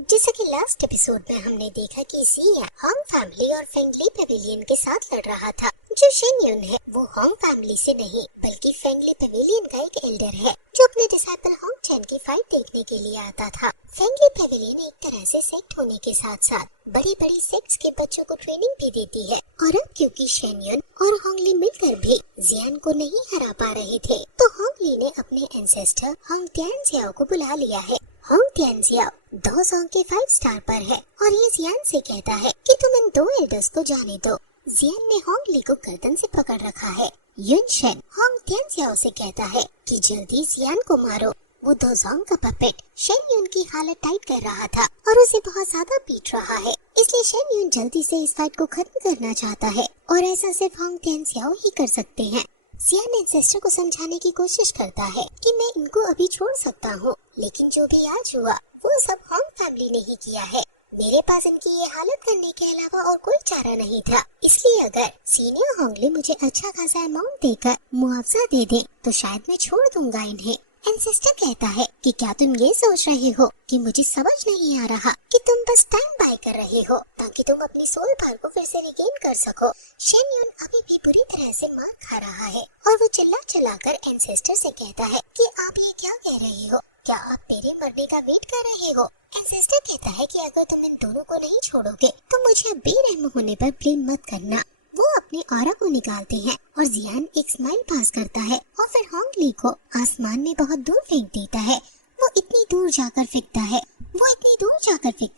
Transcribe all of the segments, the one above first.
जैसा कि last episode में हमने देखा कि सिया होंग फैमिली और फेंगली पेविलियन के साथ लड़ रहा था। जो शेन युन है वो होंग फैमिली से नहीं बल्कि फेंगली पेविलियन का एक एल्डर है जो अपने डिसाइपल होंग चैन की फाइट देखने के लिए आता था। फेंगली पेविलियन एक तरह से सेक्ट होने के साथ साथ बड़ी बड़ी सेक्ट्स के बच्चों को ट्रेनिंग भी देती है और अब क्योंकि शेन युन और होंग ली मिलकर भी जियान को नहीं हरा पा रहे थे तो होंग ली ने अपने एंसेस्टर होंग तियानजियाओ को बुला लिया है। होंग तियानजियाओ 2 सॉन्ग के 5 स्टार पर है और ये जियान से कहता है कि तुम इन 2 एल्डर्स को जाने दो। जियान ने होंग ली को गर्दन से पकड़ रखा है। युन शेन होंग तियानजियाओ से कहता है कि जल्दी जियान को मारो। वो 2 सॉन्ग का पपेट शेन युन की हालत टाइट कर रहा था और उसे बहुत ज्यादा पीट रहा है, इसलिए शेन युन जल्दी से इस फाइट को खत्म करना चाहता है और ऐसा सिर्फ होंग तियानजियाओ ही कर सकते हैं। जियान एंसेस्टर को समझाने की कोशिश करता है कि मैं इनको अभी छोड़ सकता हूँ, लेकिन जो भी आज हुआ वो सब होंग फैमिली ने ही किया है। मेरे पास इनकी ये हालत करने के अलावा और कोई चारा नहीं था, इसलिए अगर सीनियर होंगली मुझे अच्छा खासा अमाउंट देकर मुआवजा दे दे तो शायद मैं छोड़ दूंगा इन्हें। एंसेस्टर कहता है कि क्या तुम ये सोच रहे हो कि मुझे समझ नहीं आ रहा कि तुम बस टाइम बाय कर रहे हो ताकि तुम अपनी सोल पावर को फिर से रिगेन कर सको। शेन युन अभी भी बुरी तरह से मार खा रहा है और वो चिल्ला चिल्लाकर एंसेस्टर से कहता है कि आप ये क्या कह रहे हो, क्या आप मेरे मरने का वेट कर रहे हो। एंसेस्टर कहता है कि अगर तुम इन दोनों को नहीं छोड़ोगे तो मुझे बेरहम होने पर ब्लेम मत करना। वो अपने ऑरा को निकालते हैं और जियान एक स्माइल पास करता है और फिर होंग ली को आसमान में बहुत दूर फेंक देता है। वो इतनी दूर जाकर फेंकता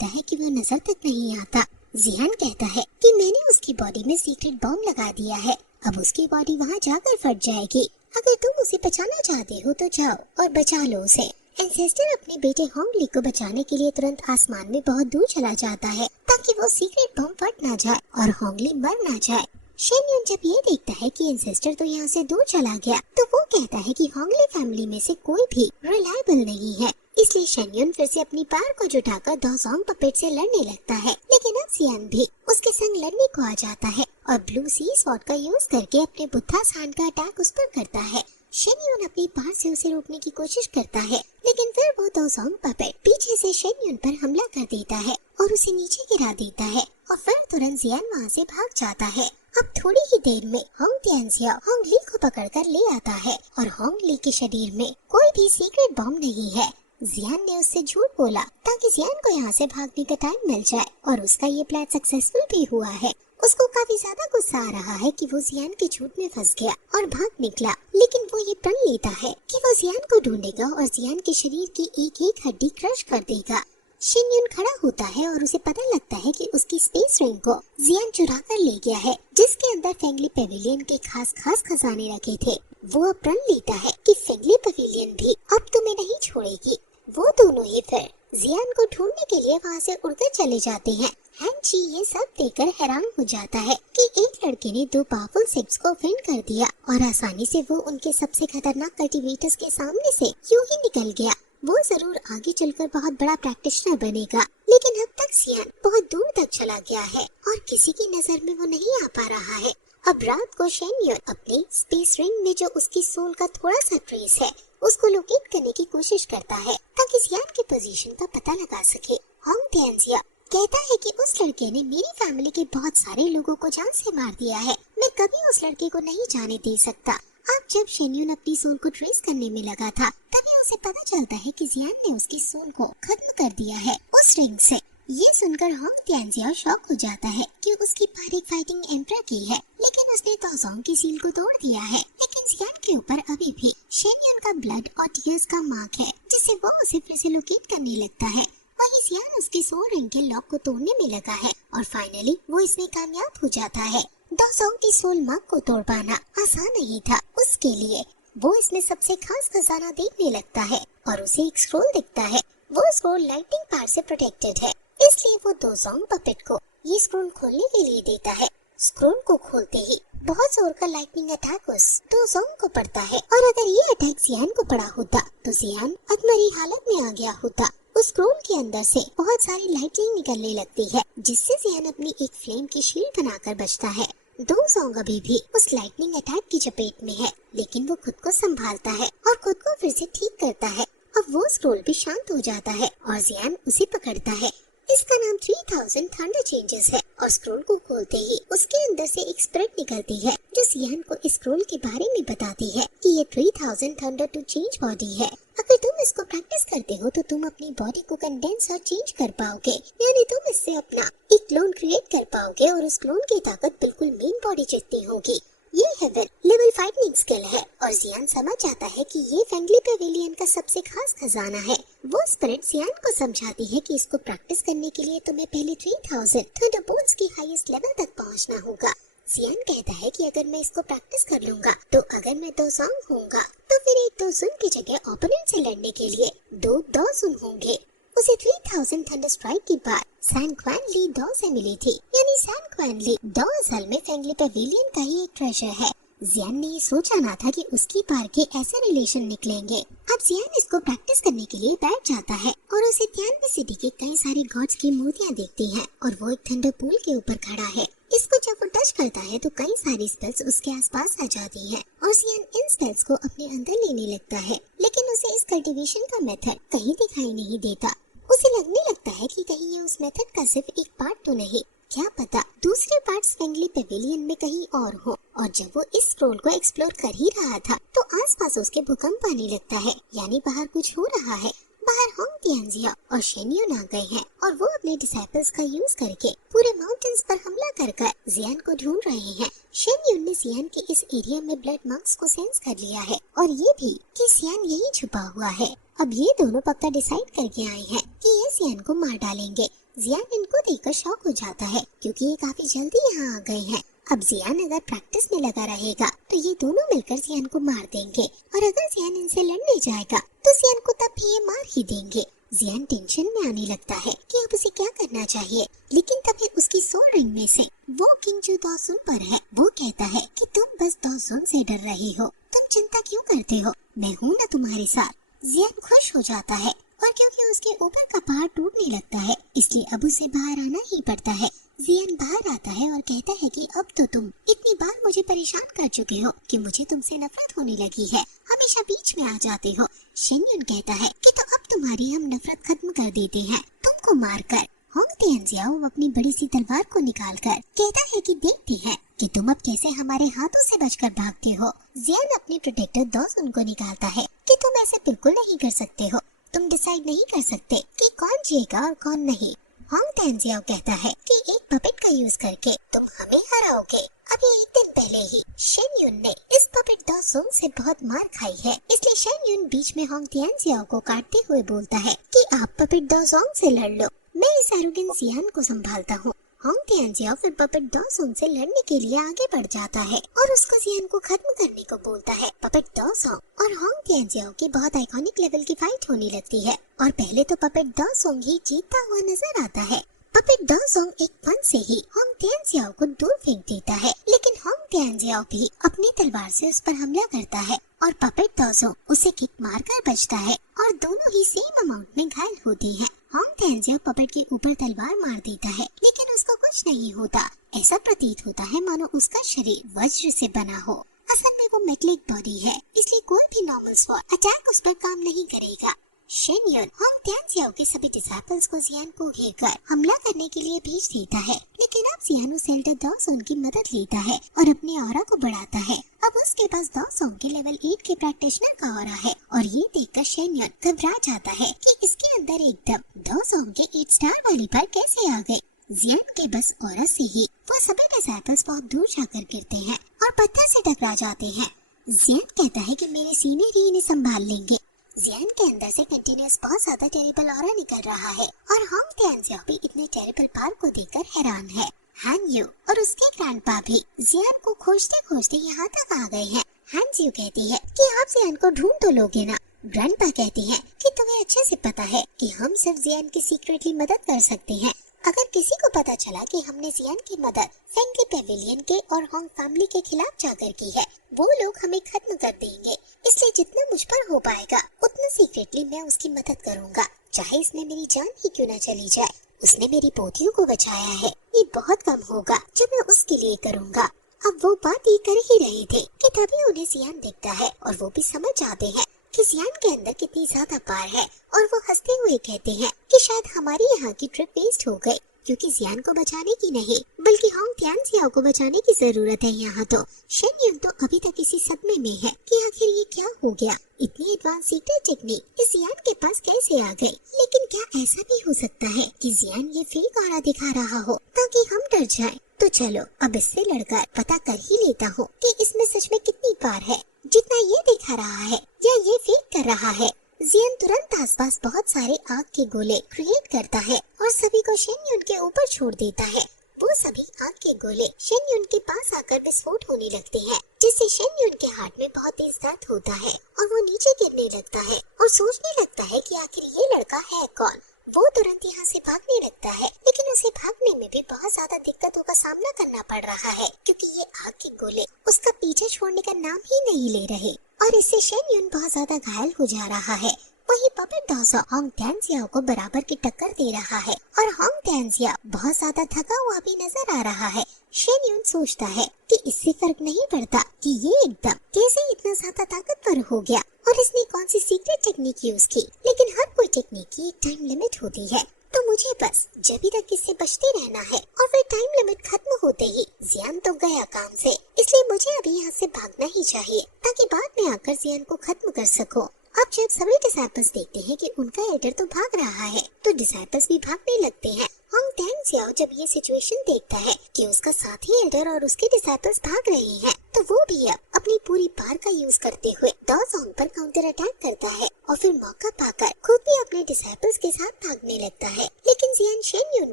है कि वो नजर तक नहीं आता। जियान कहता है कि मैंने उसकी बॉडी में सीक्रेट बॉम्ब लगा दिया है, अब उसकी बॉडी वहाँ जाकर फट जाएगी। अगर तुम उसे बचाना चाहते हो तो जाओ और बचा लो उसे। एंसेस्टर अपने बेटे होंग ली को बचाने के लिए तुरंत आसमान में बहुत दूर चला जाता है ताकि वो सीक्रेट बम फट ना जाए और होंग ली मर ना जाए। शेन युन जब ये देखता है कि एंसेस्टर तो यहाँ से दूर चला गया तो वो कहता है कि होंग ली फैमिली में से कोई भी रिलायबल नहीं है, इसलिए शेन युन फिर से अपनी पावर को जुटाकर 2 सॉन्ग पपेट से लड़ने लगता है। लेकिन अब जियान भी उसके संग लड़ने को आ जाता है और ब्लू सी स्वॉर्ड का यूज करके अपने बुद्धा सांड का अटैक उस पर करता है। शेन युन अपनी पावर से उसे रोकने की कोशिश करता है, लेकिन फिर वो 2 सॉन्ग पपेट पीछे से शेन युन पर हमला कर देता है और उसे नीचे गिरा देता है और फिर तुरंत जियान वहाँ से भाग जाता है। अब थोड़ी ही देर में होंग तियानजियाओ होंग ली को पकड़कर ले आता है और होंग ली के शरीर में कोई भी सीक्रेट बॉम्ब नहीं है। जियान ने उससे झूठ बोला ताकि जियान को यहाँ से भागने का टाइम मिल जाए और उसका ये प्लान सक्सेसफुल भी हुआ है। उसको काफी ज्यादा गुस्सा आ रहा है कि वो जियान के झूठ में फंस गया और भाग निकला, लेकिन वो ये प्रण लेता है कि वो जियान को ढूंढेगा और जियान के शरीर की एक एक हड्डी क्रश कर देगा। शेन युन खड़ा होता है और उसे पता लगता है कि उसकी स्पेस रिंग को जियान चुरा कर ले गया है, जिसके अंदर फेंगली पेविलियन के खास खजाने रखे थे। वो अब प्रण लेता है कि फेंगली पेविलियन भी अब तुम्हें नहीं छोड़ेगी। वो दोनों ही फिर जियान को ढूंढने के लिए वहाँ से उड़कर चले जाते हैं। हैंची ये सब देखकर हैरान हो जाता है कि एक लड़के ने 2 पावरफुल सेक्ट्स को फेंड कर दिया और आसानी से वो उनके सबसे खतरनाक कल्टीवेटर्स के सामने से यूं ही निकल गया। वो जरूर आगे चलकर बहुत बड़ा प्रैक्टिशनर बनेगा, लेकिन अब तक जियान बहुत दूर तक चला गया है और किसी की नजर में वो नहीं आ पा रहा है। अब रात को शेन युन अपने स्पेस रिंग में जो उसकी सोल का थोड़ा सा ट्रेस है उसको लोकेट करने की कोशिश करता है ताकि जियान की पोजीशन का पता लगा सके। होंग तियानजियाओ कहता है कि उस लड़के ने मेरी फैमिली के बहुत सारे लोगों को जान से मार दिया है, मैं कभी उस लड़के को नहीं जाने दे सकता। अब जब शेन युन अपनी सोल को ट्रेस करने में लगा था तभी उसे पता चलता है कि जियान ने उसकी सोल को खत्म कर दिया है उस रिंग से। ये सुनकर होंग तियानजियाओ शॉक हो जाता है कि उसकी पावर एक फाइटिंग एम्परर की है, लेकिन उसने 2 सॉन्ग की सील को तोड़ दिया है। लेकिन जियान के ऊपर अभी भी शेन युन का ब्लड और टीयर्स का मार्क है, जिससे वो उसे फिर से लोकेट करने लगता है। वहीं जियान उसकी सोल रिंग के लॉक को तोड़ने में लगा है और फाइनली वो इसमें कामयाब हो जाता है। 2 सॉन्ग की सोल मार्क को तोड़ पाना आसान नहीं था उसके लिए। वो इसमें सबसे खास खजाना देखने लगता है और उसे एक स्क्रोल दिखता है। वो स्क्रोल लाइटिंग पावर से प्रोटेक्टेड है, इसलिए वो 2 सॉन्ग पपेट को ये स्क्रोल खोलने के लिए देता है। स्क्रोल को खोलते ही बहुत जोर का लाइटनिंग अटैक उस 2 सॉन्ग को पड़ता है और अगर ये अटैक जियान को पड़ा होता तो जियान अधमरी हालत में आ गया होता। उस स्क्रोल के अंदर से बहुत सारी लाइटनिंग निकलने लगती है, जिससे जियान अपनी एक फ्लेम की शील्ड बनाकर बचता है। 2 सॉन्ग अभी भी उस लाइटनिंग अटैक की चपेट में है, लेकिन वो खुद को संभालता है और खुद को फिर से ठीक करता है। अब वो स्क्रोल भी शांत हो जाता है और जियान उसे पकड़ता है। इसका नाम 3000 थंडर चेंजेस है और स्क्रोल को खोलते ही उसके अंदर से एक स्प्रेड निकलती है जो जियान को इस स्क्रोल के बारे में बताती है कि ये 3000 थंडर टू चेंज बॉडी है। अगर तुम इसको प्रैक्टिस करते हो तो तुम अपनी बॉडी को कंडेंस और चेंज कर पाओगे, यानी तुम इससे अपना एक क्लोन क्रिएट कर पाओगे और उस क्लोन की ताकत बिल्कुल मेन बॉडी जितनी होगी। ये हेवन लेवल फाइटिंग स्किल है और जियान समझ जाता है कि ये फेंगली पेविलियन का सबसे खास खजाना है। वो स्पिरिट जियान को समझाती है कि इसको प्रैक्टिस करने के लिए तुम्हें पहले 3000 थंडरबोल्ट्स की हाईएस्ट लेवल तक पहुंचना होगा। जियान कहता है कि अगर मैं इसको प्रैक्टिस कर लूंगा तो अगर मैं दोज़ोंग होऊंगा तो फिर एक दोज़ुन की जगह ओपोनेंट से लड़ने के लिए दो दोज़ुन होंगे। उसे 3000 थंडर स्ट्राइक की बात सैन क्वान ली डॉ से मिली थी, यानी सैन क्वान ली डॉ असल में फेंगली पेविलियन का ही एक ट्रेजर है। जियान ने ये सोचा ना था कि उसकी पार के ऐसे रिलेशन निकलेंगे। अब जियान इसको प्रैक्टिस करने के लिए बैठ जाता है और उसे तियानवे सिटी के कई सारे गॉड्स की मूर्तियां देखती हैं और वो एक थंडर पूल के ऊपर खड़ा है। इसको जब वो टच करता है तो कई सारी स्पेल्स उसके आसपास आ जाती हैं और जियान इन स्पेल्स को अपने अंदर लेने लगता है, लेकिन उसे इस कल्टीवेशन का मेथड कहीं दिखाई नहीं देता। उसे लगने लगता है कि कहीं ये उस मेथड का सिर्फ एक पार्ट तो नहीं, क्या पता दूसरे पार्ट्स फेंगली पेविलियन में कहीं और हो। और जब वो इस स्क्रोल को एक्सप्लोर कर ही रहा था तो आसपास उसके भूकंप आने लगता है, यानी बाहर कुछ हो रहा है। बाहर होंग तियानजिया और शेन्यून आ गए हैं और वो अपने डिसाइपल्स का यूज करके पूरे माउंटेन्स पर हमला कर जियान को ढूंढ रहे हैं। शेन्यून ने जियान के इस एरिया में ब्लड मार्क्स को सेंस कर लिया है और ये भी कि जियान यही छुपा हुआ है। अब ये दोनों पक्का डिसाइड करके आए हैं कि ये जियान को मार डालेंगे। जियान इनको देखकर शॉक हो जाता है क्योंकि ये काफी जल्दी यहाँ आ गए हैं। अब जियान अगर प्रैक्टिस में लगा रहेगा तो ये दोनों मिलकर जियान को मार देंगे और अगर जियान इनसे लड़ने जाएगा तो जियान को तब भी ये मार ही देंगे। जियान टेंशन में आने लगता है कि अब उसे क्या करना चाहिए, लेकिन तभी उसकी सोल रिंग में से वो किंग जो दोज़ुन पर है वो कहता है कि तुम बस दोज़ुन से डर रहे हो, तुम चिंता क्यों करते हो, मैं हूँ ना तुम्हारे साथ। जियान खुश हो जाता है और क्योंकि उसके ऊपर का पहाड़ टूटने लगता है इसलिए अब उसे बाहर आना ही पड़ता है। जियान बाहर आता है और कहता है कि अब तो तुम इतनी बार मुझे परेशान कर चुके हो कि मुझे तुमसे नफरत होने लगी है, हमेशा बीच में आ जाते हो। शेन्यून कहता है कि तो अब तुम्हारी हम नफरत खत्म कर देते हैं तुमको मारकर। होंग तियानजियाओ अपनी बड़ी सी तलवार को निकालकर कहता है कि देखते हैं कि तुम अब कैसे हमारे हाथों से बचकर भागते हो। जियान अपने प्रोटेक्टर दोज़ुन को निकालता है कि तुम ऐसे बिल्कुल नहीं कर सकते हो, तुम डिसाइड नहीं कर सकते कि कौन जिएगा और कौन नहीं। होंग तियानजियाओ कहता है कि एक पपेट का यूज करके तुम हमें हराओगे। अभी एक दिन पहले ही शेन्यून ने इस पपेट दोज़ुन से बहुत मार खाई है, इसलिए शेन्यून बीच में होंग तियानजियाओ को काटते हुए बोलता है कि आप पपेट दोज़ुन से लड़ लो, मैं इस एरोगेंट जियान को संभालता हूँ। होंग तियानजियाओ फिर पपेट दोज़ुन से लड़ने के लिए आगे बढ़ जाता है और उसको जियान को खत्म करने को बोलता है। पपेट दोज़ुन और होंग तियानजियाओ की बहुत आइकॉनिक लेवल की फाइट होने लगती है और पहले तो पपेट दोज़ुन ही जीतता हुआ नजर आता है। पपेट दोज़ुन एक पंच से ही होंग तियानजियाओ को दूर फेंक देता है, लेकिन होंग तियानजियाओ भी अपनी तलवार से उस पर हमला करता है और पपेट दोज़ुन उसे किक मारकर बचता है और दोनों ही सेम अमाउंट में घायल होते हैं। होंग तियानजियाओ पपेट के ऊपर तलवार मार देता है, लेकिन उसको कुछ नहीं होता। ऐसा प्रतीत होता है मानो उसका शरीर वज्र से बना हो। असल में वो मेटलिक बॉडी है, इसलिए कोई भी नॉर्मल स्वॉर्ड अटैक उस पर काम नहीं करेगा। शेन्यून होंग तियानजियाओ के सभी डिसाइपल्स को जियान को घेरकर हमला करने के लिए भेज देता है, लेकिन अब जियान उस एल्डर दोज़ुन की मदद लेता है और अपने ऑरा को बढ़ाता है। अब उसके पास दोज़ुन के लेवल 8 के प्रैक्टिशनर का ऑरा है और ये देखकर शेन्यून घबरा जाता है कि इसके अंदर एकदम दोज़ुन के 8 स्टार वाली पर कैसे आ गए। जियान के बस ऑरा से ही वो सभी डिसाइपल्स बहुत दूर जाकर गिरते हैं और पत्थर से टकरा जाते हैं। जियान कहता है कि मेरे सीनियर ही इन्हें संभाल लेंगे। जियान के अंदर से कंटिन्यूअस बहुत ज्यादा टेरिबल ऑरा निकल रहा है और होंग तियानजियाओ भी इतने टेरिबल पावर को देखकर हैरान है। हान यू और उसके ग्रैंडपा भी जियान को खोजते खोजते यहाँ तक आ गए हैं। हान यू कहती है कि आप जियान को ढूंढ तो लोगे ना। ग्रैंडपा कहती है कि तुम्हें अच्छे से पता है कि हम सिर्फ जियान की सीक्रेटली मदद कर सकते हैं। अगर किसी को पता चला कि हमने जियान की मदद फेंगली पेविलियन के और होंग फैमिली के खिलाफ जाकर की है, वो लोग हमें खत्म कर देंगे। इसलिए जितना मुझ पर हो पाएगा उतना सीक्रेटली मैं उसकी मदद करूँगा, चाहे इसमें मेरी जान ही क्यों न चली जाए। उसने मेरी पोतियों को बचाया है, ये बहुत कम होगा जो मैं उसके लिए करूँगा। अब वो बात ही कर ही रहे थे कि तभी उन्हें जियान दिखता है और वो भी समझ जाते हैं कि जियान के अंदर कितनी ज्यादा पावर है और वो हंसते हुए कहते हैं कि शायद हमारी यहाँ की ट्रिप वेस्ट हो गई, क्योंकि जियान को बचाने की नहीं बल्कि होंग तियानजियाओ को बचाने की जरूरत है। यहाँ तो शेन युन तो अभी तक इसी सदमे में है कि आखिर ये क्या हो गया, इतनी एडवांस सीक्रेट टेक्निक इस जियान के पास कैसे आ गई। लेकिन क्या ऐसा भी हो सकता है कि जियान ये फेक ऑरा दिखा रहा हो ताकि हम डर जाएं? तो चलो अब इससे लड़कर पता कर ही लेता हूँ कि इसमें सच में कितनी पावर है जितना ये दिखा रहा है या ये फेक कर रहा है। जियान तुरंत आसपास बहुत सारे आग के गोले क्रिएट करता है और सभी को शेन युन के ऊपर छोड़ देता है। वो सभी आग के गोले शेन युन के पास आकर विस्फोट होने लगते हैं, जिससे शेन युन के हार्ट में बहुत तेज दर्द होता है और वो नीचे गिरने लगता है और सोचने लगता है कि आखिर ये लड़का है कौन। वो तुरंत यहाँ से भागने लगता है, लेकिन उसे भागने में भी बहुत ज्यादा दिक्कतों का सामना करना पड़ रहा है, क्योंकि ये आग के गोले उसका पीछे छोड़ने का नाम ही नहीं ले रहे और इससे शेन युन बहुत ज्यादा घायल हो जा रहा है। वही पपेट डॉजो होंग तियानजियाओ को बराबर की टक्कर दे रहा है और होंग तियानजिया बहुत ज्यादा थका हुआ भी नजर आ रहा है। शेन युन सोचता है कि इससे फर्क नहीं पड़ता कि ये एकदम कैसे इतना ज्यादा ताकतवर हो गया और इसने कौन सी सीक्रेट टेक्निक यूज की, लेकिन हर कोई टेक्निक की एक टाइम लिमिट होती है, तो मुझे बस जब तक इससे बचते रहना है और फिर टाइम लिमिट खत्म होते ही जियान तो गया काम से, इसलिए मुझे अभी यहाँ से भागना ही चाहिए ताकि बाद में आकर जियान को खत्म कर सको। अब जब सभी डिसाइपल्स देखते हैं कि उनका एल्डर तो भाग रहा है, तो डिसाइपल्स भी भागने लगते हैं। होंग तियानजियाओ जब ये सिचुएशन देखता है कि उसका साथी एल्डर और उसके डिसाइपल्स भाग रहे हैं, तो वो भी अब अपनी पूरी पावर का यूज करते हुए डॉजोंग पर काउंटर अटैक करता है और फिर मौका पाकर खुद भी अपने डिसाइपल्स के साथ भागने लगता है। लेकिन जियान शेन युन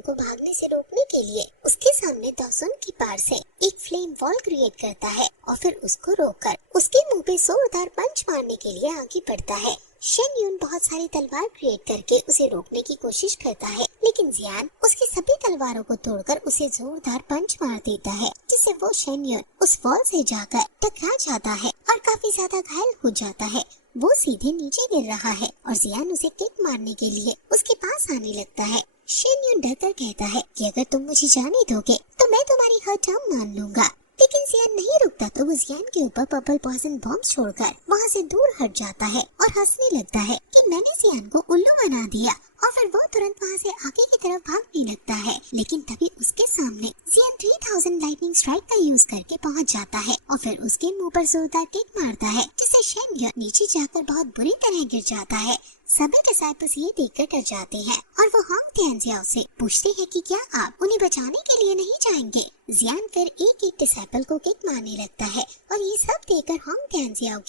को भागने से रोकने के लिए उसके सामने डॉजोंग की पावर से एक फ्लेम वॉल क्रिएट करता है और फिर उसको रोककर उसके मुंह पे जोरदार पंच मारने के लिए आगे बढ़ता है। शेन युन बहुत सारी तलवार क्रिएट करके उसे रोकने की कोशिश करता है, लेकिन जियान उसकी सभी तलवारों को तोड़कर उसे जोरदार पंच मार देता है, जिससे वो शेन युन उस वॉल से जाकर टकरा जाता है और काफी ज्यादा घायल हो जाता है। वो सीधे नीचे गिर रहा है और जियान उसे किक मारने के लिए उसके पास आने लगता है। शेन युन डरकर कहता है कि अगर तुम मुझे जाने दोगे तो मैं तुम्हारी हर टर्म मान लूंगा, लेकिन जियान नहीं रुकता तो वो जियान के ऊपर पर्पल पॉइजन बॉम्ब छोड़कर वहाँ से दूर हट जाता है और हंसने लगता है कि मैंने जियान को उल्लू बना दिया, और फिर वो तुरंत वहाँ से आगे की तरफ भागने लगता है। लेकिन तभी उसके सामने जियान 3000 लाइटनिंग स्ट्राइक का यूज करके पहुँच जाता है और फिर उसके मुंह पर जोरदार किक मारता है, जिससे शेन युन नीचे जाकर बहुत बुरी तरह गिर जाता है। सभी डिसाइपल्स ये देखकर डर जाते हैं और वो होंग तियानजियाओ से पूछते हैं कि क्या आप उन्हें बचाने के लिए नहीं जाएंगे। जियान फिर एक एक डिसाइपल को किक मारने लगता है और ये सब देखकर होंग तियानजियाओ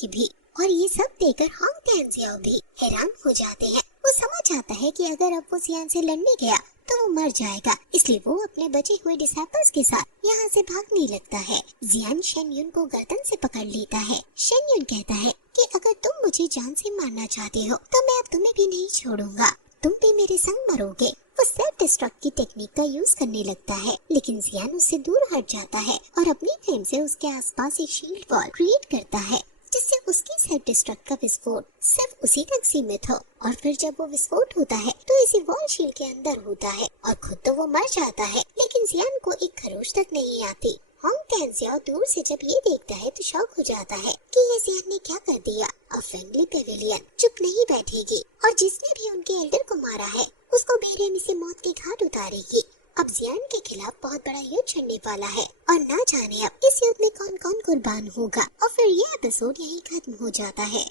भी हैरान हो जाते हैं। वो समझ आता है कि अगर अब वो जियान से लड़ने गया तो वो मर जाएगा, इसलिए वो अपने बचे हुए डिसाइपल्स के साथ यहाँ से भागने लगता है। जियान शेन युन को गर्दन से पकड़ लेता है। शेन युन कहता है कि अगर तुम मुझे जान से मारना चाहते हो तो मैं अब तुम्हें भी नहीं छोड़ूंगा, तुम भी मेरे संग मरोगे। वो सेल्फ डिस्ट्रक्ट की टेक्निक का यूज करने लगता है, लेकिन जियान उससे दूर हट जाता है और अपनी फ्लेम से उसके आसपास एक शील्ड वॉल क्रिएट करता है, जिससे उसकी सेल्फ डिस्ट्रक्ट का विस्फोट सिर्फ उसी तक सीमित हो। और फिर जब वो विस्फोट होता है तो इसी वॉल शील्ड के अंदर होता है और खुद तो वो मर जाता है, लेकिन जियान को एक खरोच तक नहीं आती। होंग तियानजियाओ दूर से जब ये देखता है तो शॉक हो जाता है कि ये जियान ने क्या कर दिया। अब फ्रेंडली पेविलियन चुप नहीं बैठेगी और जिसने भी उनके एल्डर को मारा है उसको बेरहमी से मौत के घाट उतारेगी। अब जियान के खिलाफ बहुत बड़ा युद्ध छिड़ने वाला है और ना जाने अब इस युद्ध में कौन कौन कुर्बान होगा। और फिर ये एपिसोड यहीं खत्म हो जाता है।